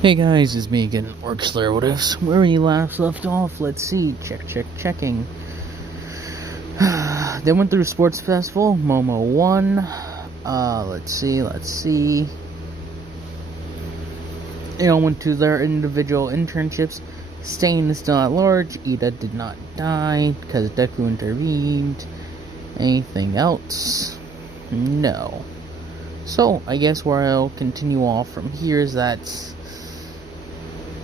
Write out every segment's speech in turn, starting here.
Hey guys, it's me again, Orcsler. What if where we last left off? Let's see. Checking. They went through Sports Festival. Momo won. Let's see. They all went to their individual internships. Stain is still at large. Ida did not die because Deku intervened. Anything else? No. So, I guess where I'll continue off from here is that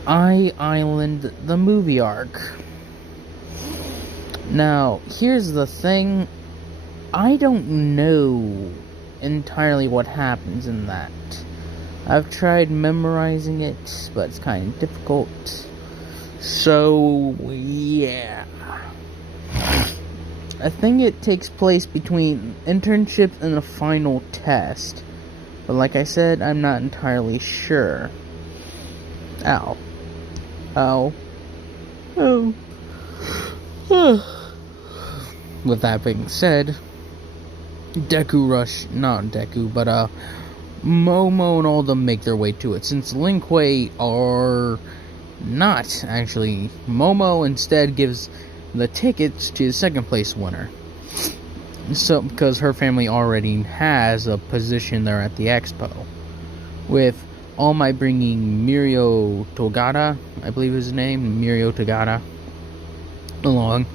Island, the movie arc. Now, here's the thing. I don't know entirely what happens in that. I've tried memorizing it, but it's kind of difficult. So, yeah. I think it takes place between internships and the final test. But like I said, I'm not entirely sure. Ow. With that being said, Momo and all of them make their way to it. Since Lin Kuei are not actually, Momo instead gives the tickets to the second place winner. So, because her family already has a position there at the Expo. With All Might bringing Mirio Togata, I believe is his name, Mirio Togata, along,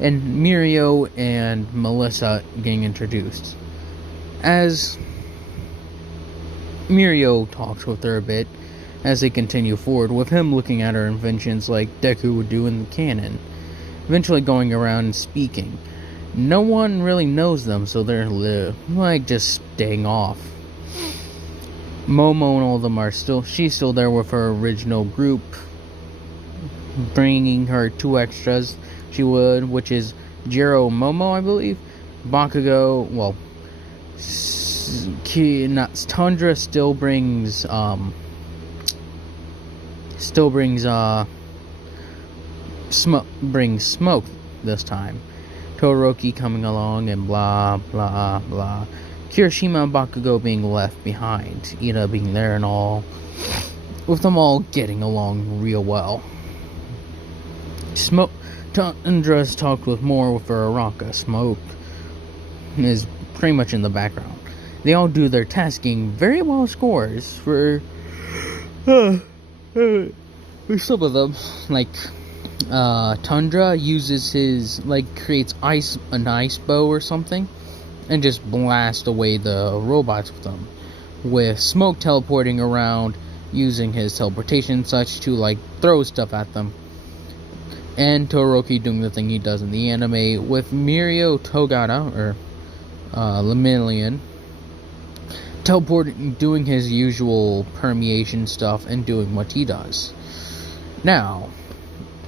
and Mirio and Melissa getting introduced. As Mirio talks with her a bit as they continue forward, with him looking at her inventions like Deku would do in the canon, eventually going around and speaking. No one really knows them, so they're like just staying off. Momo and all of them are she's still there with her original group, bringing her two extras she would, which is Jiro Momo, I believe, Bakugo, Tundra brings smoke this time. Todoroki coming along and blah blah blah. Kirishima and Bakugo being left behind, Ida being there and all, with them all getting along real well. Tundra's talked with her Araka. Smoke is pretty much in the background. They all do their tasking very well scores for some of them, like Tundra uses his, creates an ice bow or something, and just blast away the robots with them. With Smoke teleporting around, using his teleportation and such to, throw stuff at them. And Todoroki doing the thing he does in the anime, with Mirio Togata, or Lemillion, teleporting, doing his usual permeation stuff, and doing what he does. Now,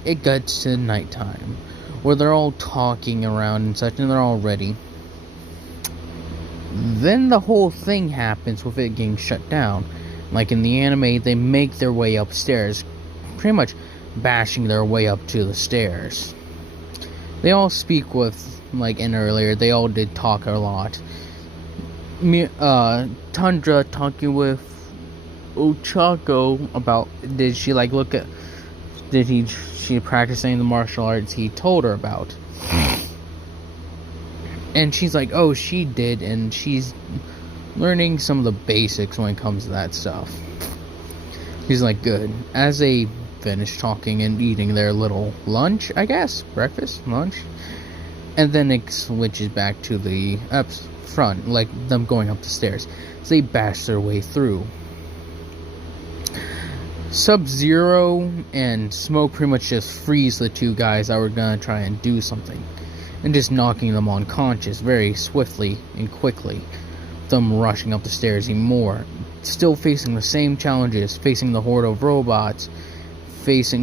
it gets to nighttime, where they're all talking around and such, and they're all ready. Then the whole thing happens with it getting shut down. Like in the anime, they make their way upstairs, pretty much bashing their way up to the stairs. They all speak with, in earlier, they all did talk a lot. Tundra talking with Ochako about, did she practicing the martial arts he told her about? And she's like, oh, she did, and she's learning some of the basics when it comes to that stuff. She's like, good. As they finish talking and eating their little lunch, I guess, breakfast, lunch, and then it switches back to the front, them going up the stairs. So they bash their way through. Sub-Zero and Smoke pretty much just freeze the two guys that were gonna try and do something, and just knocking them unconscious very swiftly and quickly. Them rushing up the stairs even more, still facing the same challenges, facing the horde of robots,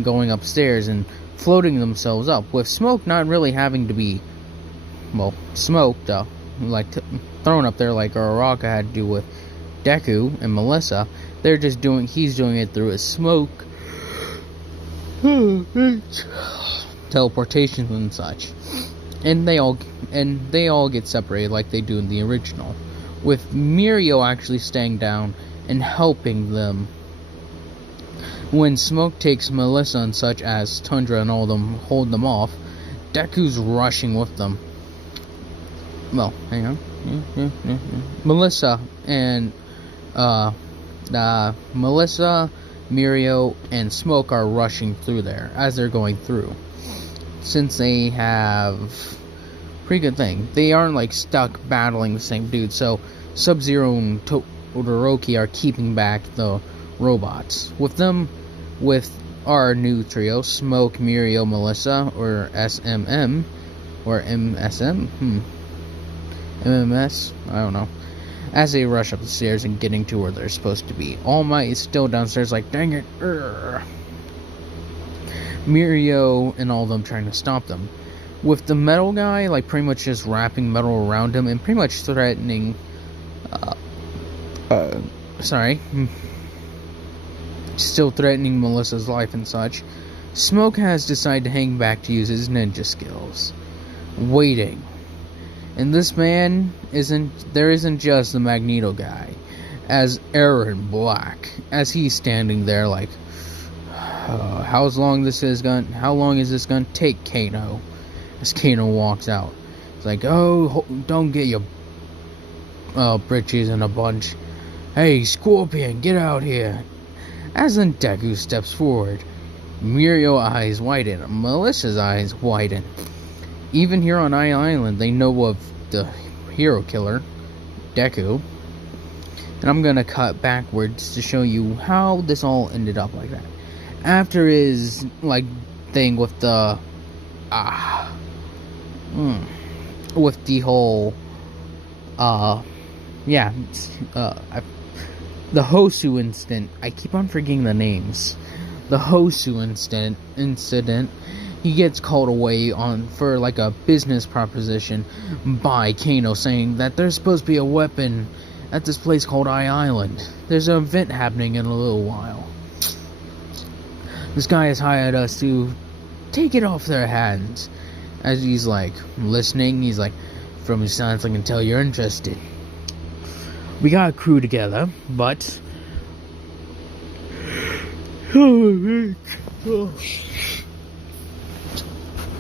going upstairs and floating themselves up, with Smoke not really having to be, smoked, thrown up there like Araka had to do with Deku and Melissa. He's doing it through his smoke, teleportation and such. And they all get separated like they do in the original, with Mirio actually staying down and helping them When Smoke takes Melissa and such as Tundra and all them hold them off, Deku's rushing with them. Well, hang on. Melissa and Melissa, Mirio, and Smoke are rushing through there as they're going through. Since they have pretty good thing, they aren't like stuck battling the same dude. So Sub-Zero and Todoroki are keeping back the robots. With our new trio, Smoke, Mirio, Melissa, or SMM, or MSM, MMS, I don't know. As they rush up the stairs and getting to where they're supposed to be, All Might is still downstairs like, dang it, Mirio and all of them trying to stop them. With the metal guy, like, pretty much just wrapping metal around him and pretty much threatening, still threatening Melissa's life and such, Smoke has decided to hang back to use his ninja skills. Waiting. And this man isn't just the Magneto guy, as Aaron Black, as he's standing there like, how long is this gonna take, Kano? As Kano walks out, it's like, oh, don't get your britches in a bunch. Hey, Scorpion, get out here. As then Deku steps forward, Mirio's eyes widen, Melissa's eyes widen. Even here on Island, they know of the hero killer, Deku. And I'm gonna cut backwards to show you how this all ended up like that. After his, like, thing with the, with the whole, the Hosu incident. I keep on forgetting the names. The Hosu incident. He gets called away for like a business proposition by Kano, saying that there's supposed to be a weapon at this place called Island. There's an event happening in a little while. This guy has hired us to take it off their hands. As he's like listening, he's like, from your silence I can tell you're interested. We got a crew together, but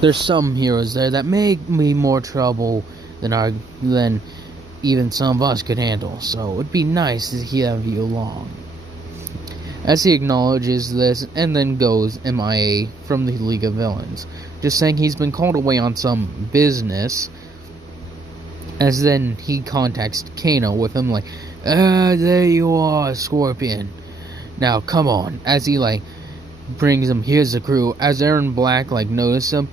there's some heroes there that make me more trouble than even some of us could handle. So it'd be nice to have you along. As he acknowledges this and then goes MIA from the League of Villains, just saying he's been called away on some business. As then he contacts Kano with him like, there you are, Scorpion. Now come on. As he like brings him, here's the crew. As Aaron Black like notices him,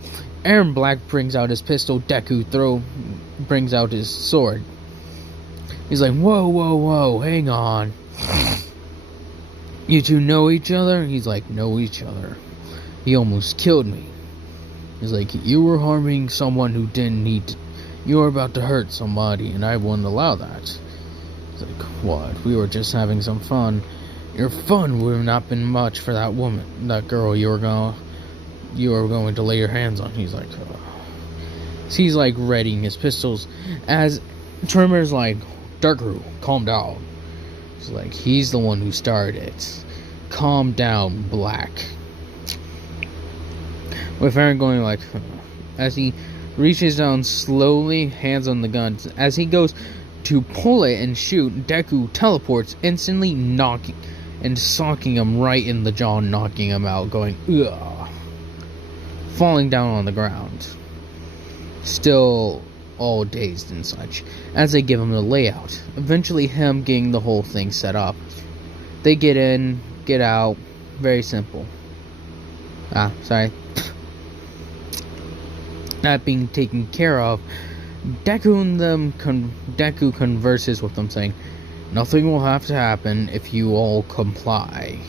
Aaron Black brings out his pistol. Deku brings out his sword. He's like, whoa, hang on. You two know each other? He's like, know each other. He almost killed me. He's like, you were harming someone who didn't need to. You were about to hurt somebody, and I wouldn't allow that. He's like, what? We were just having some fun. Your fun would have not been much for that woman, that girl you were going to lay your hands on. He's like, So he's like readying his pistols. As Tremor's like, Deku, calm down. He's like, he's the one who started it. Calm down, Black. With Aaron going like, as he reaches down slowly, hands on the gun. As he goes to pull it and shoot, Deku teleports, instantly knocking and socking him right in the jaw, knocking him out, going, ugh. Falling down on the ground. Still all dazed and such, as they give him the layout. Eventually him getting the whole thing set up. They get in, get out, very simple. That being taken care of, Deku converses with them, saying, nothing will have to happen if you all comply.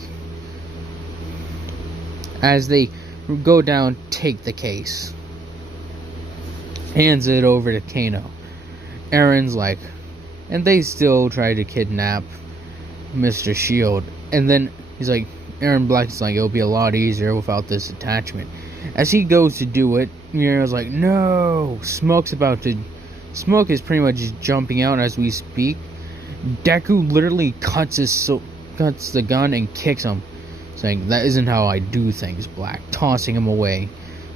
As they go down, take the case. Hands it over to Kano. Aaron's like, and they still try to kidnap Mr. Shield. And then he's like, Aaron Black's like, it'll be a lot easier without this attachment. As he goes to do it, Mirio's like, no. Smoke is pretty much jumping out as we speak. Deku literally cuts the gun and kicks him. saying, "That isn't how I do things, Black," tossing him away,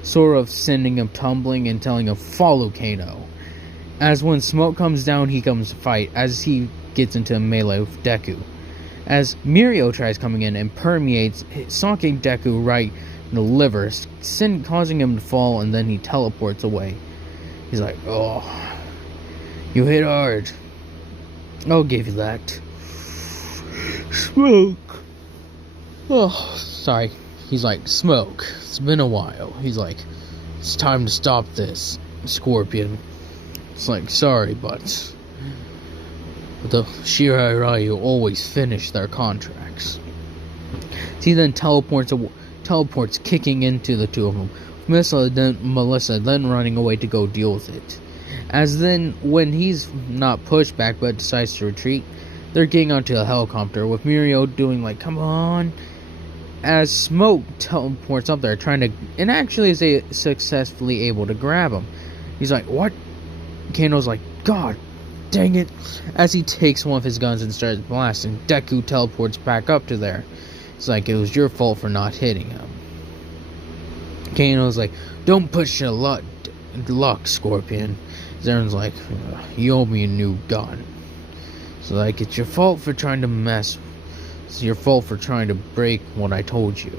sort of sending him tumbling and telling him, "Follow Kano." As when Smoke comes down, he comes to fight as he gets into a melee with Deku. As Mirio tries coming in and permeates, socking Deku right in the liver, causing him to fall, and then he teleports away. He's like, "Oh, you hit hard. I'll give you that." Smoke. Oh, sorry. He's like, "Smoke, it's been a while." He's like, "It's time to stop this, Scorpion." It's like, "Sorry, but the Shirai Ryu always finish their contracts." He then teleports kicking into the two of them. Melissa then running away to go deal with it. As then, when he's not pushed back but decides to retreat, they're getting onto a helicopter with Mirio doing like, "Come on." As Smoke teleports up there trying to, and actually is successfully able to grab him. He's like, "What?" Kano's like, "God dang it." As he takes one of his guns and starts blasting, Deku teleports back up to there. It's like, "It was your fault for not hitting him." Kano's like, "Don't push your luck, Scorpion." Zaren's like, "You owe me a new gun." So like, "It's your fault for trying to it's your fault for trying to break what I told you.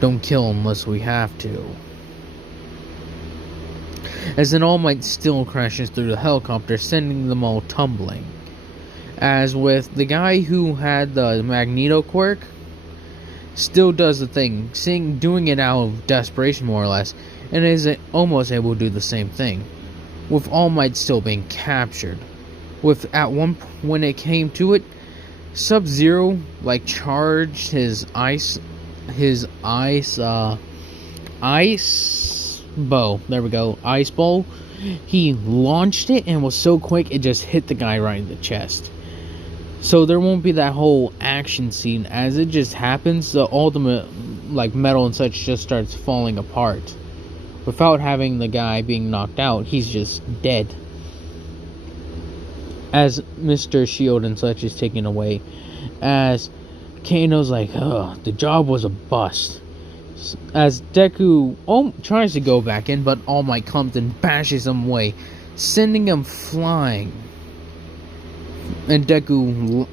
Don't kill unless we have to." As then All Might still crashes through the helicopter, sending them all tumbling. As with the guy who had the Magneto quirk, still does the thing, doing it out of desperation more or less, and is almost able to do the same thing, with All Might still being captured. With at one when it came to it, Sub-Zero like charged his ice bow. There we go, ice bow. He launched it and was so quick it just hit the guy right in the chest. So there won't be that whole action scene. As it just happens, the ultimate like metal and such just starts falling apart. Without having the guy being knocked out, he's just dead. As Mr. Shield and such is taken away, as Kano's like, "Ugh, the job was a bust." As Deku tries to go back in, but All Might comes and bashes him away, sending him flying. And Deku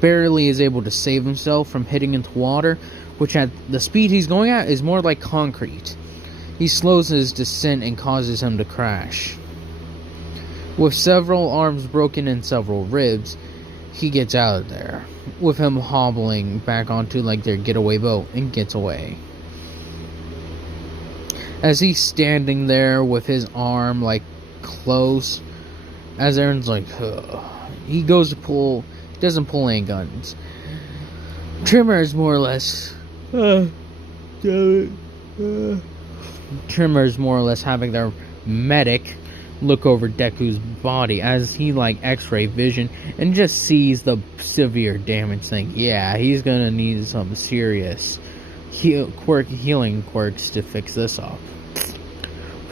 barely is able to save himself from hitting into water, which at the speed he's going at is more like concrete. He slows his descent and causes him to crash. With several arms broken and several ribs, he gets out of there, with him hobbling back onto like their getaway boat and gets away. As he's standing there with his arm like close, as Aaron's like, ugh. He goes to pull, doesn't pull any guns. Trimmer is more or less Trimmer is more or less having their medic look over Deku's body as he like x-ray vision and just sees the severe damage, saying, "Yeah, he's gonna need some serious healing quirks to fix this up."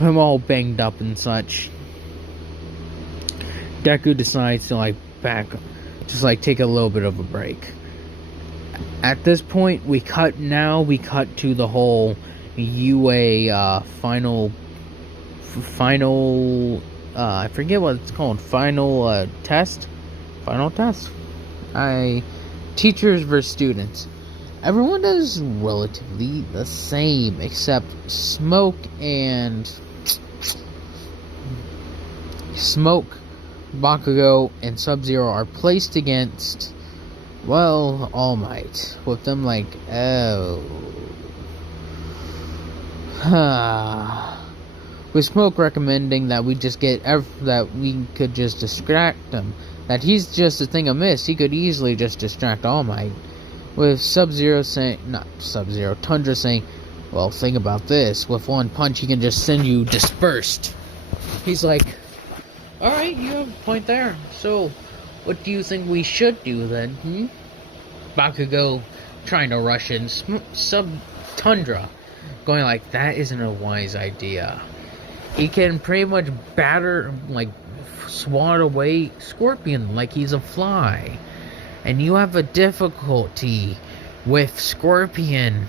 I'm all banged up and such. Deku decides to like just like take a little bit of a break. At this point, we cut to the whole UA final I forget what it's called, final test. Teachers versus students. Everyone does relatively the same except Smoke, Bakugo, and Sub-Zero are placed against, well, All Might, with them like, with Smoke recommending that we just that we could just distract him, that he's just a thing of mist, he could easily just distract All Might. With Tundra saying, "Well, think about this, with one punch he can just send you dispersed." He's like, "Alright, you have a point there. So, what do you think we should do then, Bakugo trying to rush in, Tundra going like, "That isn't a wise idea. He can pretty much swat away Scorpion like he's a fly. And you have a difficulty With Scorpion,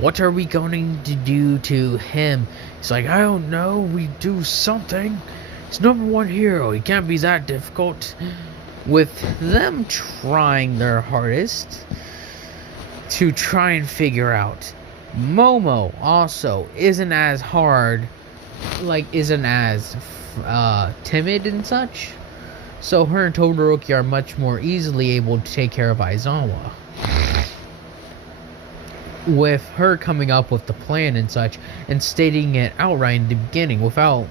what are we going to do to him? He's like, I don't know, we do something. He's #1 hero, he can't be that difficult. With them trying their hardest to try and figure out, Momo also isn't as hard, isn't as timid and such. So her and Todoroki are much more easily able to take care of Aizawa. With her coming up with the plan and such, and stating it outright in the beginning without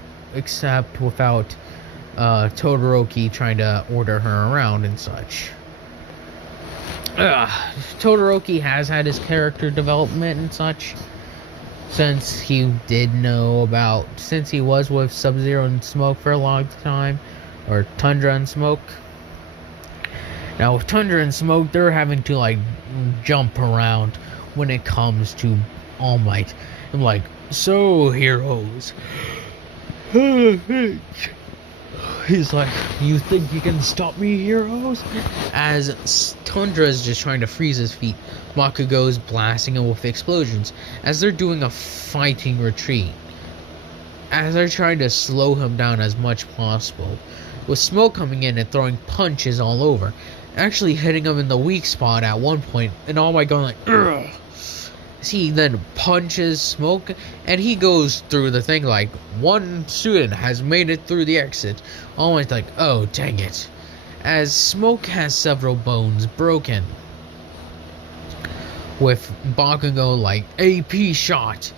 Todoroki trying to order her around and such. Todoroki has had his character development and such since he was with Sub-Zero and Smoke for a long time, or Tundra and Smoke. Now with Tundra and Smoke, they're having to jump around when it comes to All Might. I'm like, so heroes. He's like, you think you can stop me, heroes? As Tundra's just trying to freeze his feet, Bakugo's blasting him with explosions as they're doing a fighting retreat. As they're trying to slow him down as much possible. With Smoke coming in and throwing punches all over. Actually hitting him in the weak spot at one point, and All Might going ugh. He then punches Smoke, and he goes through the thing like one student has made it through the exit. All Might's like, oh dang it. As Smoke has several bones broken. With Bakugo AP shot.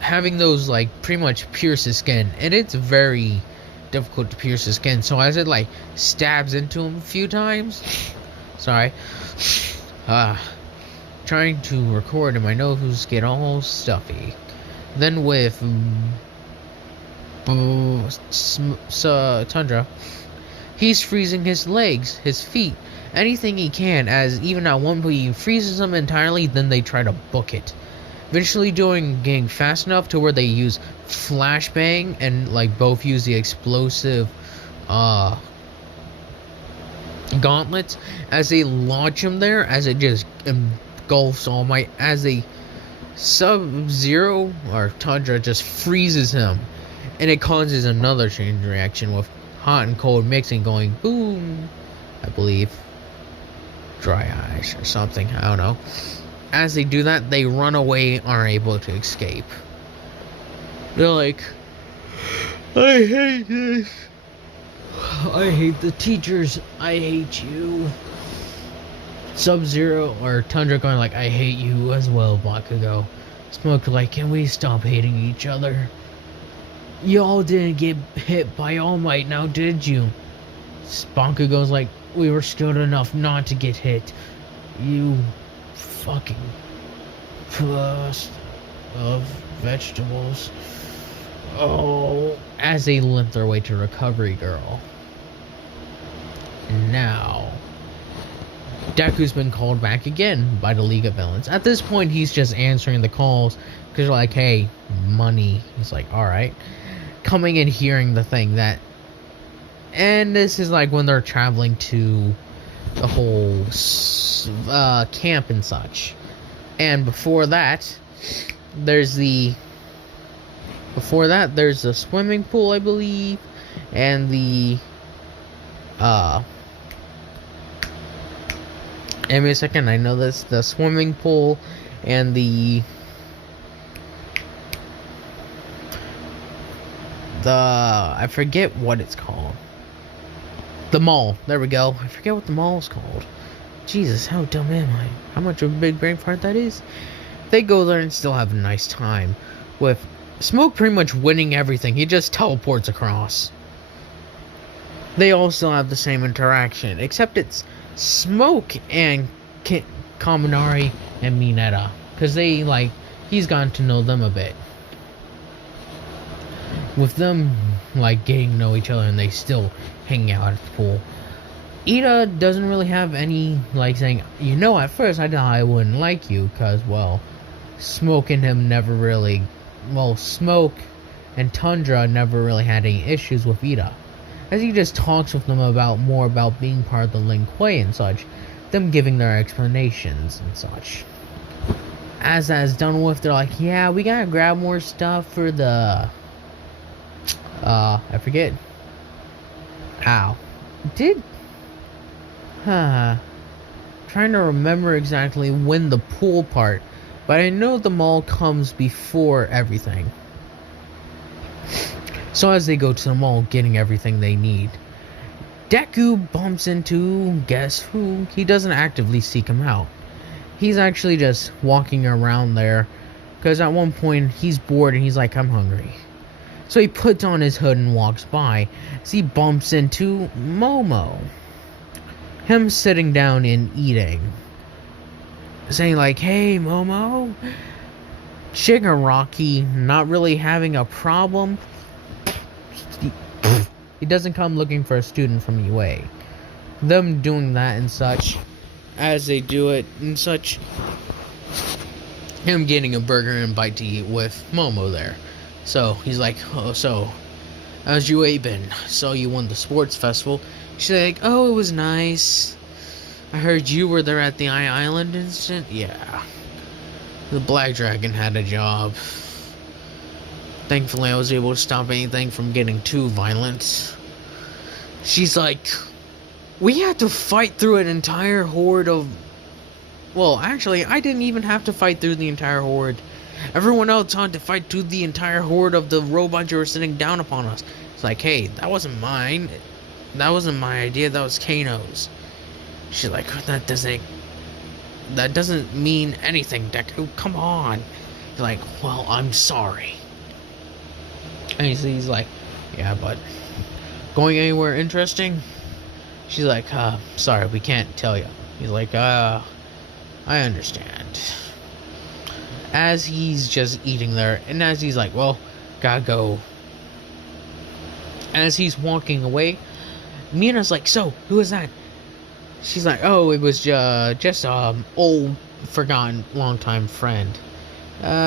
Having those pretty much pierce his skin, and it's very difficult to pierce his skin. So as it stabs into him a few times. Sorry. Trying to record and my nose get all stuffy. Then with Tundra, he's freezing his legs, his feet, anything he can, as even at one point he freezes them entirely, then they try to book it. Eventually getting fast enough to where they use flashbang and both use the explosive gauntlets as they launch him there, as it just engulfs All Might, as a Sub-Zero or Tundra just freezes him, and it causes another chain reaction with hot and cold mixing, going boom. I believe dry eyes or something, I don't know. As they do that, they run away, aren't able to escape. They're like, I hate this. I hate the teachers. I hate you. Sub-Zero or Tundra going I hate you as well, Bakugo. Smoke can we stop hating each other? Y'all didn't get hit by All Might, now did you? Bakugo's we were skilled enough not to get hit. You fucking plus of vegetables. Oh, as they limp their way to Recovery Girl. Now, Deku's been called back again by the League of Villains. At this point, he's just answering the calls because they're hey, money. He's alright. Coming and hearing the thing that, and this is when they're traveling to the whole camp and such. And before that, there's the swimming pool, I believe, and give me a second, I know this, the swimming pool and I forget what it's called. The mall. There we go. I forget what the mall is called. Jesus, how dumb am I? How much of a big brain fart that is? They go there and still have a nice time. With Smoke pretty much winning everything. He just teleports across. They all still have the same interaction. Except it's Smoke and Kaminari and Mineta. Because he's gotten to know them a bit. With them getting to know each other, and they still hang out at the pool. Ida doesn't really have any saying, at first I thought I wouldn't like you, because Smoke and him never really, Smoke and Tundra never really had any issues with Ida, as he just talks with them more about being part of the Lin Kuei and such. them giving their explanations and such. As that is done with, they're like, yeah, we gotta grab more stuff for the I forget how did trying to remember exactly when the pool part, but I know the mall comes before everything. So as they go to the mall getting everything they need, Deku bumps into, guess who? He doesn't actively seek him out. He's actually just walking around there because at one point he's bored and he's like, I'm hungry. So he puts on his hood and walks by as he bumps into Momo. Him sitting down and eating. Saying like, hey Momo. Shigaraki not really having a problem. He doesn't come looking for a student from UA. Them doing that and such, as they do it and such, him getting a burger and a bite to eat with Momo there. So he's like, oh, so how's UA been? So you won the sports festival. She's like, oh, it was nice. I heard you were there at the Island incident. Yeah, the Black Dragon had a job. Thankfully, I was able to stop anything from getting too violent. She's like, we had to fight through an entire horde of... Well, actually, I didn't even have to fight through the entire horde. Everyone else had to fight through the entire horde of the robots who were sitting down upon us. It's like, hey, that wasn't mine. That wasn't my idea. That was Kano's. She's like, that doesn't mean anything, Deku. Come on. He's like, well, I'm sorry. And he's like, yeah, but going anywhere interesting? She's like, sorry, we can't tell you. He's like, I understand. As he's just eating there, and as he's like, well, gotta go. As he's walking away, Mina's like, so, who is that? She's like, oh, it was just old, forgotten, longtime friend.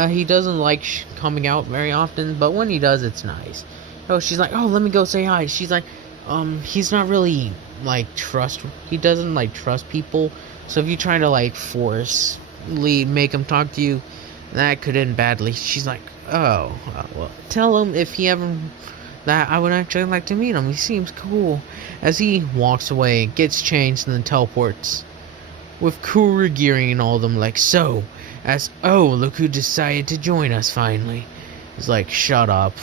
He doesn't like coming out very often, but when he does, it's nice. Oh, she's like, oh, let me go say hi. She's like, he's not really, like, he doesn't, like, trust people. So if you try to, like, forcefully make him talk to you, that could end badly. She's like, oh, well, tell him if he ever, that I would actually like to meet him. He seems cool. As he walks away, gets changed, and then teleports. With Kurogiri and all of them, like, so, look who decided to join us finally. He's like, shut up.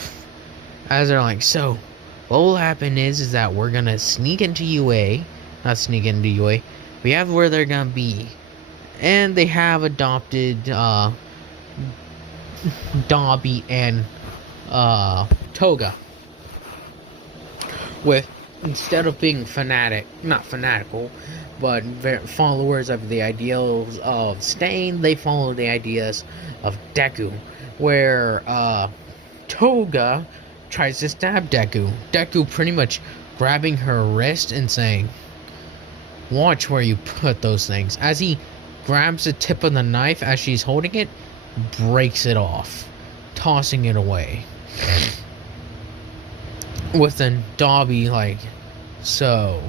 As they're like, so, what will happen is that we're gonna sneak into UA. Not sneak into UA. We have where they're gonna be. And they have adopted, Dobby and, Toga. With, instead of being not fanatical, but followers of the ideals of Stain, they follow the ideas of Deku, where Toga tries to stab Deku. Deku pretty much grabbing her wrist and saying, watch where you put those things. As he grabs the tip of the knife as she's holding it, breaks it off, tossing it away. With then Dobby like, so,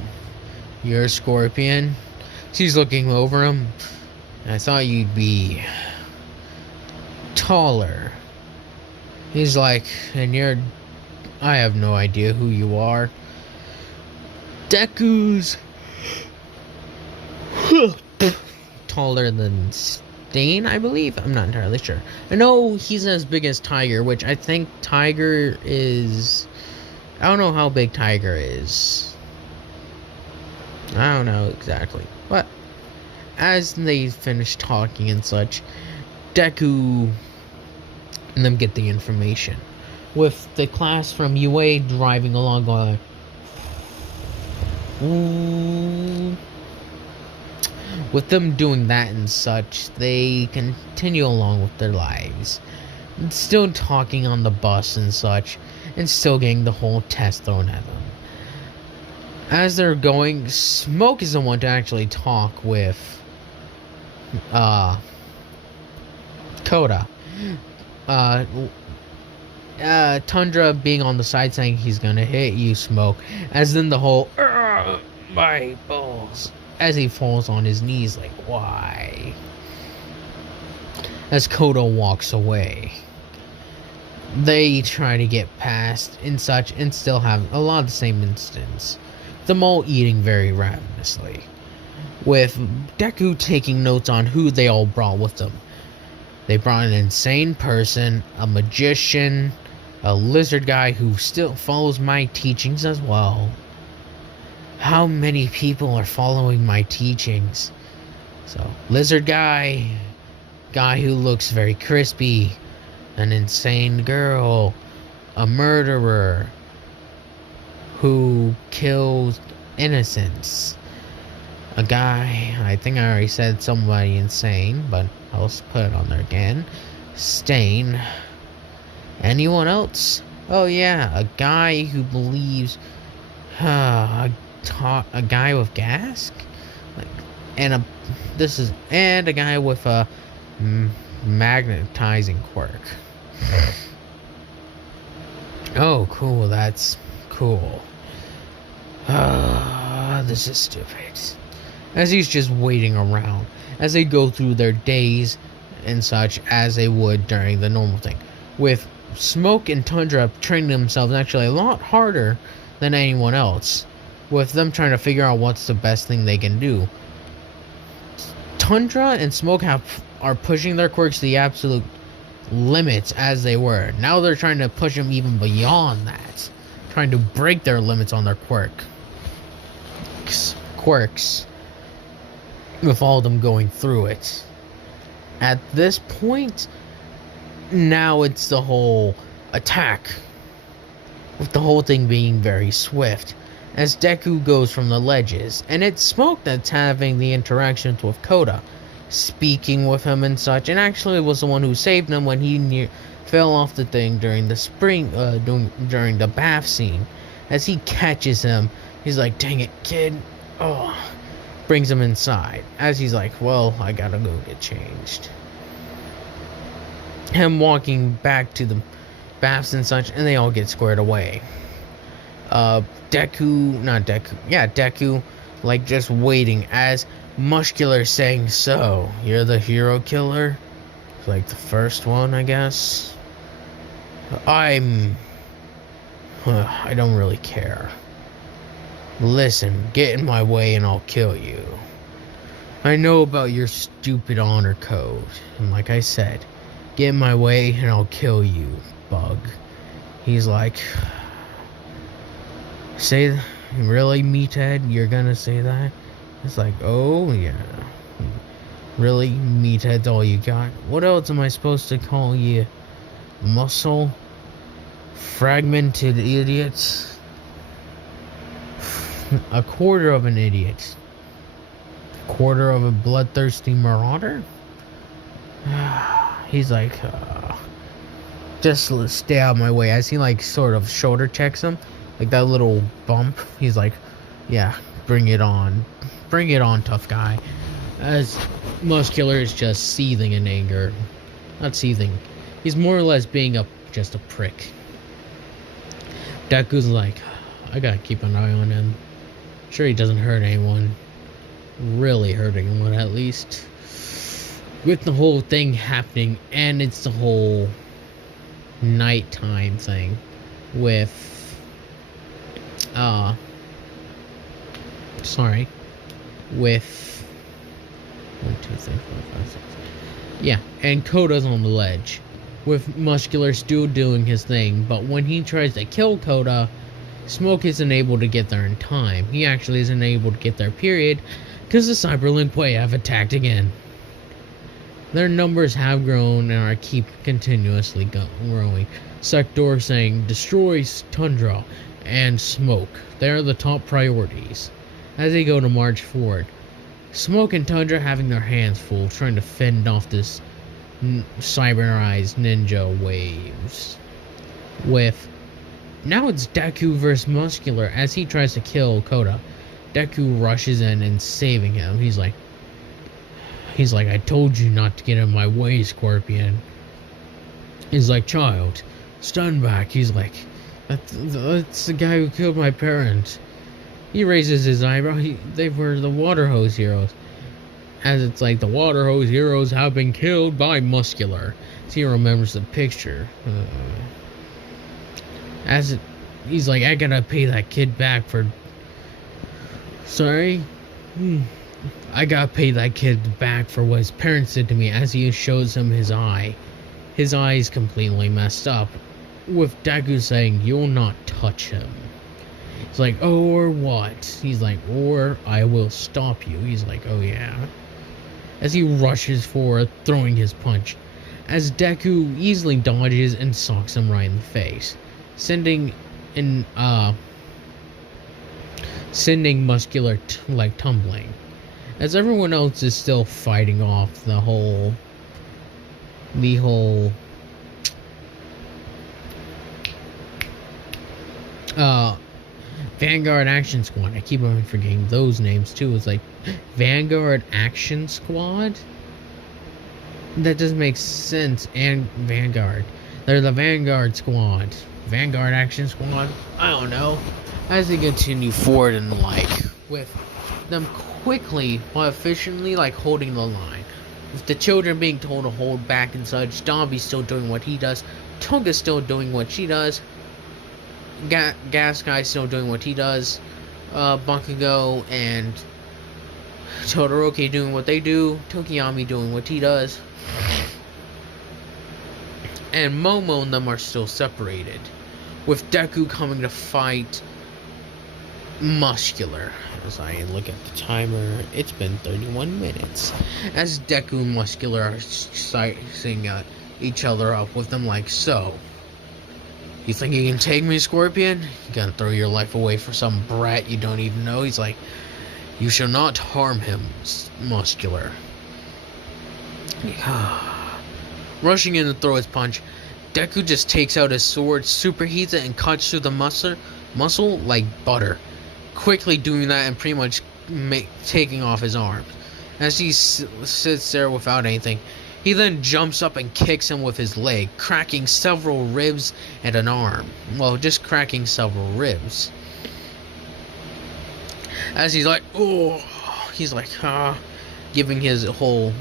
you're a Scorpion? She's looking over him. I thought you'd be taller. He's like, and I have no idea who you are. Deku's taller than Stain, I believe. I'm not entirely sure. I know he's as big as Tiger, which I think Tiger is... I don't know how big Tiger is. I don't know exactly. But as they finish talking and such, Deku and them get the information. With the class from UA driving along going, ooh. With them doing that and such, they continue along with their lives. Still talking on the bus and such, and still getting the whole test thrown at them. As they're going, Smoke is the one to actually talk with Koda. Tundra being on the side saying he's gonna hit you, Smoke. As then the whole my balls. as he falls on his knees, like, why? As Koda walks away, they try to get past and such and still have a lot of the same instance. Them all eating very ravenously, with Deku taking notes on who they all brought with them. They brought an insane person, a magician, a lizard guy who still follows my teachings as well. How many people are following my teachings? So, lizard guy who looks very crispy, an insane girl, a murderer who kills innocents, a guy, I think I already said somebody insane, but I'll put it on there again, Stain. Anyone else? Oh yeah, a guy who believes, a guy with gas, and a guy with a magnetizing quirk. Oh, cool. That's cool. This is stupid. As he's just waiting around, as they go through their days and such as they would during the normal thing, with Smoke and Tundra training themselves actually a lot harder than anyone else, with them trying to figure out what's the best thing they can do. Tundra and Smoke are pushing their quirks to the absolute limits as they were. Now they're trying to push them even beyond that, trying to break their limits on their quirks, with all of them going through it. At this point, now it's the whole attack, with the whole thing being very swift, as Deku goes from the ledges, and it's Smoke that's having the interactions with Koda, speaking with him and such, and actually was the one who saved him when he fell off the thing during the during the bath scene. As he catches him, he's like, "Dang it, kid!" Oh, brings him inside. As he's like, "Well, I gotta go get changed." Him walking back to the baths and such, and they all get squared away. Deku, like just waiting as Muscular saying, "So, you're the hero killer?" It's like the first one, I guess. I don't really care. Listen, get in my way and I'll kill you. I know about your stupid honor code, and like I said, get in my way and I'll kill you, bug. He's like, say, really, meathead? You're gonna say that? It's like, oh yeah. Really? Meathead's all you got? What else am I supposed to call you? Muscle? Fragmented idiot? A quarter of an idiot? Quarter of a bloodthirsty marauder? He's like, just stay out of my way. As he like sort of shoulder checks him, like that little bump. He's like, yeah, bring it on. Bring it on, tough guy. As Muscular is just seething in anger. Not seething. He's more or less being just a prick. Deku's like, I gotta keep an eye on him. Sure he doesn't hurt anyone. Really hurting anyone, at least. With the whole thing happening, and it's the whole nighttime thing with with 1, 2, 3, 4, 5, 6. Yeah, and Koda's on the ledge, with Muscular still doing his thing, but when he tries to kill Koda, Smoke isn't able to get there in time. He actually isn't able to get there, period, because the Cyberlink Way have attacked again. Their numbers have grown and are keep continuously growing. Sector saying, destroy Tundra and Smoke. They're the top priorities as they go to march forward. Smoke and Tundra having their hands full, trying to fend off this cyberized ninja waves. Now it's Deku versus Muscular as he tries to kill Koda. Deku rushes in and saving him. He's like, I told you not to get in my way, Scorpion. He's like, child, stand back. He's like, that's the guy who killed my parents. He raises his eyebrow. They were the water hose heroes. As it's like the water hose heroes have been killed by Muscular. So he remembers the picture. He's like, I gotta pay that kid back for. Sorry? I gotta pay that kid back for what his parents did to me. As he shows him his eye. His eye is completely messed up. With Deku saying, you'll not touch him. He's like, oh, or what? He's like, or I will stop you. He's like, oh yeah. As he rushes forward, throwing his punch. As Deku easily dodges and socks him right in the face. Sending Muscular tumbling. As everyone else is still fighting off the whole Vanguard Action Squad. I keep on forgetting those names too. It's like Vanguard Action Squad? That doesn't make sense. And Vanguard. They're the Vanguard Squad. Vanguard Action Squad? I don't know. As they continue forward and with them quickly but efficiently holding the line. With the children being told to hold back and such, Dobby's still doing what he does. Tonga's still doing what she does. Gas Guy's still doing what he does. Bakugo and Todoroki doing what they do. Tokiyami doing what he does. And Momo and them are still separated. With Deku coming to fight Muscular. As I look at the timer, it's been 31 minutes. As Deku and Muscular are sizing each other up with them so. You think you can take me, Scorpion? You gonna throw your life away for some brat you don't even know? He's like, you shall not harm him, Muscular. Rushing in to throw his punch, Deku just takes out his sword, superheats it, and cuts through the muscle like butter. Quickly doing that and pretty much taking off his arms. As he sits there without anything, he then jumps up and kicks him with his leg, cracking several ribs and an arm. Well, just cracking several ribs. As he's like, oh, he's like, giving his whole,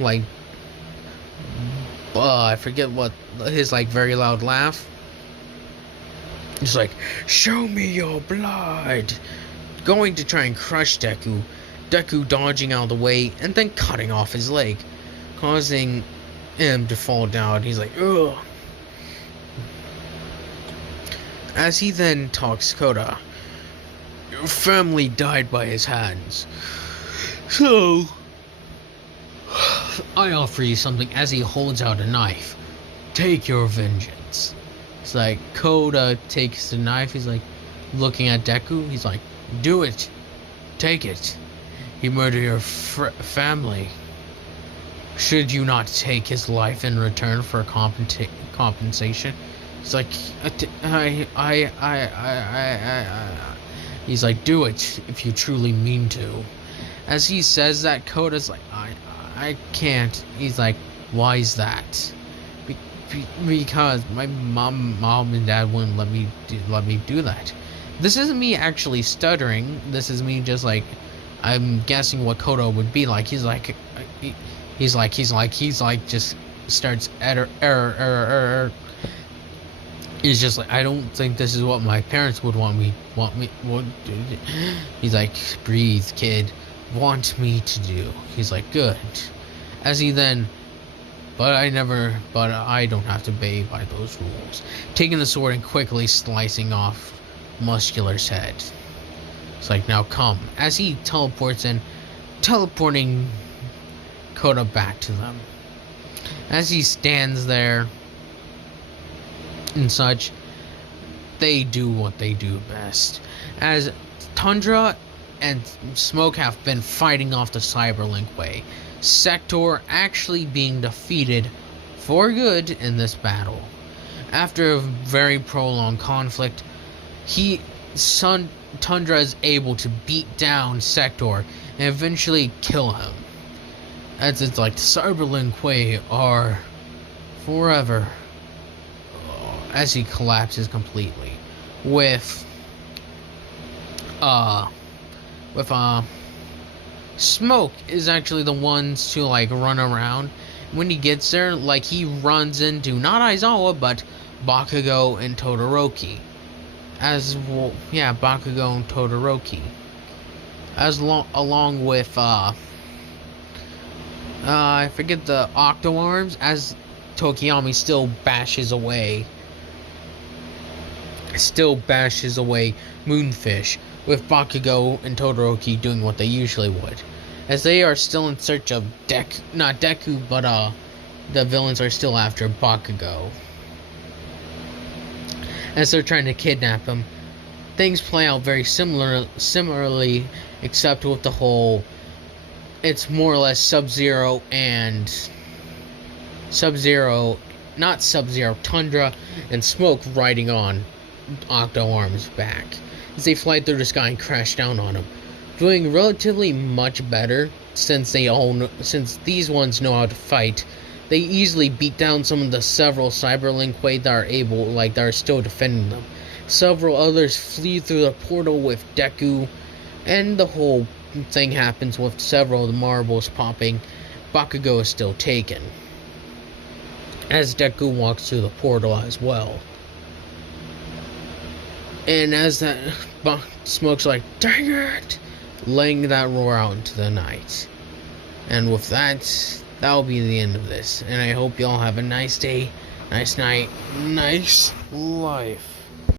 I forget what, his, very loud laugh. He's like, show me your blood. Going to try and crush Deku. Deku dodging out of the way and then cutting off his leg, causing him to fall down. He's like, ugh. As he then talks Koda, your family died by his hands. So, I offer you something. As he holds out a knife. Take your vengeance. It's like, Koda takes the knife. He's like, looking at Deku. He's like, do it. Take it. He murdered your family. Should you not take his life in return for compensation? He's like, he's like, do it if you truly mean to. As he says that, Koda's like, I can't. He's like, why is that? Because my mom and dad wouldn't let me do that. This isn't me actually stuttering. This is me just I'm guessing what Koda would be like. He's like, just starts error. He's just like, I don't think this is what my parents would want me. He's like, breathe, kid. Want me to do. He's like, good. As he then, but I don't have to obey by those rules. Taking the sword and quickly slicing off Muscular's head. It's like, now come. As he teleports in, teleporting Koda back to them. As he stands there and such, they do what they do best. As Tundra and Smoke have been fighting off the Cyberlink way, Sector actually being defeated for good in this battle. After a very prolonged conflict, Tundra is able to beat down Sector and eventually kill him. As it's like, the Cyberlink way are forever. As he collapses completely. With with Smoke is actually the ones to like run around. When he gets there, like he runs into not Aizawa but Bakugo and Todoroki. As well, yeah, Bakugo and Todoroki. Along with I forget the Octo Arms, as Tokiyami still bashes away Moonfish, with Bakugo and Todoroki doing what they usually would, as they are still in search of not Deku, but the villains are still after Bakugo, as they're trying to kidnap him. Things play out very similarly, except with the whole, it's more or less Sub-Zero, Tundra and Smoke riding on Octo Arm's back as they fly through the sky and crash down on him, doing relatively much better since these ones know how to fight. They easily beat down some of the several Cyberlink that are still defending them. Several others flee through the portal with Deku, and the whole thing happens with several of the marbles popping. Bakugo is still taken, as Deku walks through the portal as well. And as that Smoke's like, dang it, laying that roar out into the night. And with that, that'll be the end of this. And I hope y'all have a nice day, nice night, nice life.